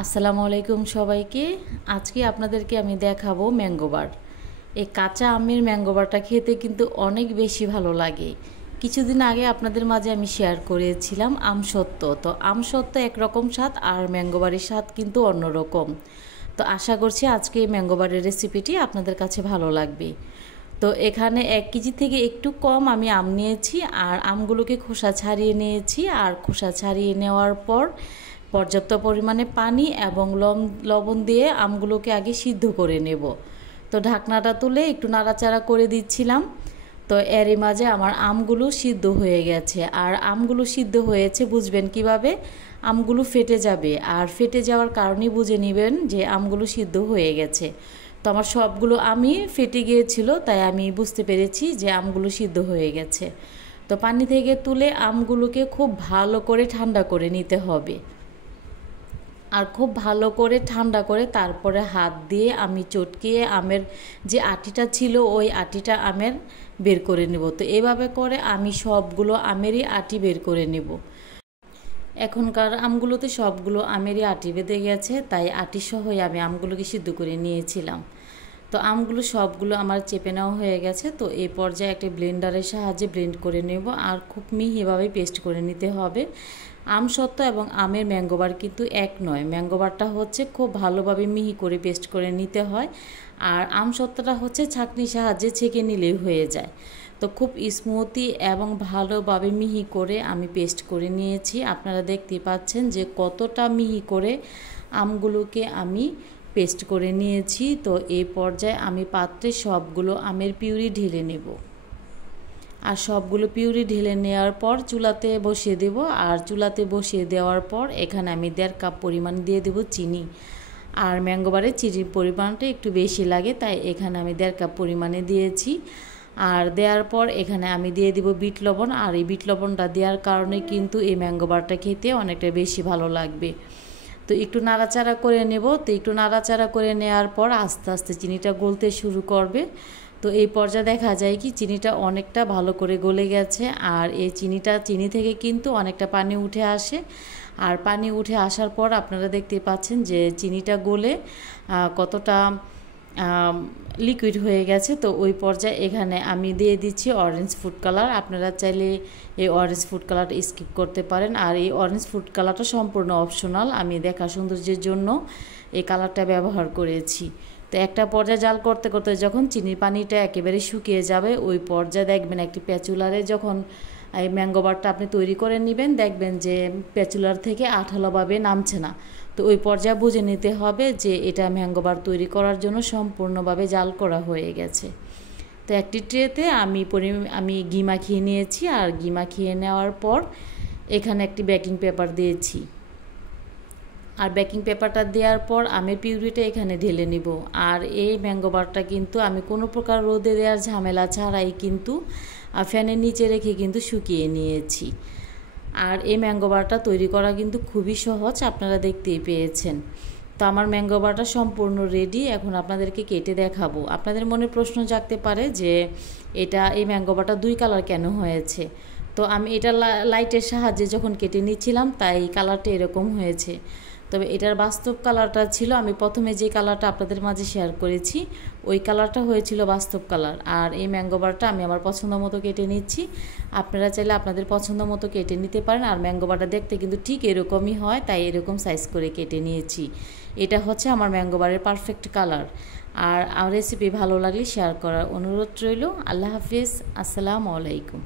আসসালামু আলাইকুম সবাইকে। আজকে আপনাদেরকে আমি দেখাবো ম্যাঙ্গো বার। এই কাঁচা আমের ম্যাঙ্গো বারটা খেতে কিন্তু অনেক বেশি ভালো লাগে। কিছুদিন আগে আপনাদের মাঝে আমি শেয়ার করেছিলাম আমসত্ত্ব। তো আমসত্ত্ব একরকম স্বাদ আর ম্যাঙ্গো বারের স্বাদ কিন্তু অন্যরকম। তো আশা করছি আজকে এই ম্যাঙ্গো বারের রেসিপিটি আপনাদের কাছে ভালো লাগবে। তো এখানে 1 কেজি থেকে একটু কম আমি আম নিয়েছি, আর আমগুলোকে খোসা ছাড়িয়ে নিয়েছি। আর খোসা ছাড়িয়ে নেওয়ার পর পর্যাপ্ত পরিমাণে পানি এবং লবণ দিয়ে আমগুলোকে আগে সিদ্ধ করে নেব। তো ঢাকনাটা তুলে একটু নাড়াচাড়া করে দিচ্ছিলাম। তো এরই মাঝে আমার আমগুলো সিদ্ধ হয়ে গেছে। আর আমগুলো সিদ্ধ হয়েছে বুঝবেন কিভাবে? আমগুলো ফেটে যাবে, আর ফেটে যাওয়ার কারণেই বুঝে নেবেন যে আমগুলো সিদ্ধ হয়ে গেছে। তো আমার সবগুলো আমই ফেটে গিয়েছিল, তাই আমি বুঝতে পেরেছি যে আমগুলো সিদ্ধ হয়ে গেছে। তো পানি থেকে তুলে আমগুলোকে খুব ভালো করে ঠান্ডা করে নিতে হবে। আর খুব ভালো করে ঠান্ডা করে তারপরে হাত দিয়ে আমি চটকিয়ে আমের যে আটিটা ছিল ওই আটিটা আমের বের করে নেব। তো এভাবে করে আমি সবগুলো আমেরই আটি বের করে নেব। এখনকার আমগুলোতে সবগুলো আমেরই আটি বেঁধে গেছে, তাই আটি সহই আমি আমগুলোকে সিদ্ধ করে নিয়েছিলাম। তো আমগুলো সবগুলো আমার চেপে নেওয়া হয়ে গেছে। তো এই পর্যায়ে একটা ব্লেন্ডারের সাহায্যে ব্লেন্ড করে নেব, আর খুব মিহিভাবে পেস্ট করে নিতে হবে। আমসত্ত্ব এবং আমের ম্যাঙ্গো বার কিন্তু এক নয়। ম্যাঙ্গো বারটা হচ্ছে খুব ভালোভাবে মিহি করে পেস্ট করে নিতে হয়, আর আমসত্ত্বটা হচ্ছে ছাঁকনির সাহায্যে ছেঁকে নিলেই হয়ে যায়। তো খুব স্মুথি এবং ভালোভাবে মিহি করে আমি পেস্ট করে নিয়েছি। আপনারা দেখতে পাচ্ছেন যে কতটা মিহি করে আমগুলোকে আমি পেস্ট করে নিয়েছি। তো এই পর্যায়ে আমি পাত্রে সবগুলো আমের পিউরি ঢেলে নেব। আর সবগুলো পিউরি ঢেলে নেওয়ার পর চুলাতে বসিয়ে দেব। আর চুলাতে বসিয়ে দেওয়ার পর এখানে আমি 1.5 কাপ পরিমাণ দিয়ে দেব চিনি। আর ম্যাঙ্গো বারে চিনির পরিমাণটা একটু বেশি লাগে, তাই এখানে আমি 1.5 কাপ পরিমাণে দিয়েছি। আর দেওয়ার পর এখানে আমি দিয়ে দিব বিট লবণ। আর এই বিট লবণটা দেওয়ার কারণে কিন্তু এই ম্যাঙ্গো বারটা খেতে অনেকটা বেশি ভালো লাগবে। তো একটু নাড়াচাড়া করে নেব। তো একটু নাড়াচাড়া করে নেওয়ার পর আস্তে আস্তে চিনিটা গলতে শুরু করবে। তো এই পর্যায়ে দেখা যায় কি চিনিটা অনেকটা ভালো করে গলে গেছে। আর এই চিনি থেকে কিন্তু অনেকটা পানি উঠে আসে। আর পানি উঠে আসার পর আপনারা দেখতে পাচ্ছেন যে চিনিটা গলে কতটা লিকুইড হয়ে গেছে। তো ওই পর্যায়ে এখানে আমি দিয়ে দিচ্ছি অরেঞ্জ ফুড কালার। আপনারা চাইলে এই অরেঞ্জ ফুড কালারটা স্কিপ করতে পারেন। আর এই অরেঞ্জ ফুড কালারটা সম্পূর্ণ অপশনাল, আমি দেখা সৌন্দর্যের জন্য এই কালারটা ব্যবহার করেছি। তো একটা পর্যায়ে জাল করতে করতে যখন চিনির পানিটা একেবারে শুকিয়ে যাবে ওই পর্যায়ে দেখবেন একটি প্যাচুলারে যখন এই ম্যাঙ্গো বারটা আপনি তৈরি করে নেবেন, দেখবেন যে প্যাচুলার থেকে আঠালোভাবে নামছে না। তো ওই পর্যায়ে বুঝে নিতে হবে যে এটা ম্যাঙ্গো বার তৈরি করার জন্য সম্পূর্ণভাবে জাল করা হয়ে গেছে। তো একটি ট্রেতে আমি ঘি মাখিয়ে নিয়েছি। আর ঘি মাখিয়ে নেওয়ার পর এখানে একটি বেকিং পেপার দিয়েছি। আর বেকিং পেপারটা দেওয়ার পর আমের পিউরিটা এখানে ঢেলে নিব। আর এই ম্যাঙ্গো বারটা কিন্তু আমি কোনো প্রকার রোদে দেওয়ার ঝামেলা ছাড়াই কিন্তু ফ্যানের নিচে রেখে কিন্তু শুকিয়ে নিয়েছি। আর এই ম্যাঙ্গো বারটা তৈরি করা কিন্তু খুবই সহজ, আপনারা দেখতেই পেয়েছেন। তো আমার ম্যাঙ্গো বারটা সম্পূর্ণ রেডি। এখন আপনাদেরকে কেটে দেখাবো। আপনাদের মনে প্রশ্ন জাগতে পারে যে এই ম্যাঙ্গো বারটা 2 কালার কেন হয়েছে। তো আমি এটা লাইটের সাহায্যে যখন কেটে নিচ্ছিলাম তাই কালারটা এরকম হয়েছে। তবে এটার বাস্তব কালারটা ছিল, আমি প্রথমে যে কালারটা আপনাদের মাঝে শেয়ার করেছি ওই কালারটা হয়েছিল বাস্তব কালার। আর এই ম্যাঙ্গো বারটা আমি আমার পছন্দ মতো কেটে নিচ্ছি। আপনারা চাইলে আপনাদের পছন্দ মতো কেটে নিতে পারেন। আর ম্যাঙ্গো বারটা দেখতে কিন্তু ঠিক এরকমই হয়, তাই এরকম সাইজ করে কেটে নিয়েছি। এটা হচ্ছে আমার ম্যাঙ্গো বারের পারফেক্ট কালার। আর আমার রেসিপি ভালো লাগলে শেয়ার করার অনুরোধ রইল। আল্লাহ হাফিজ, আসসালামু আলাইকুম।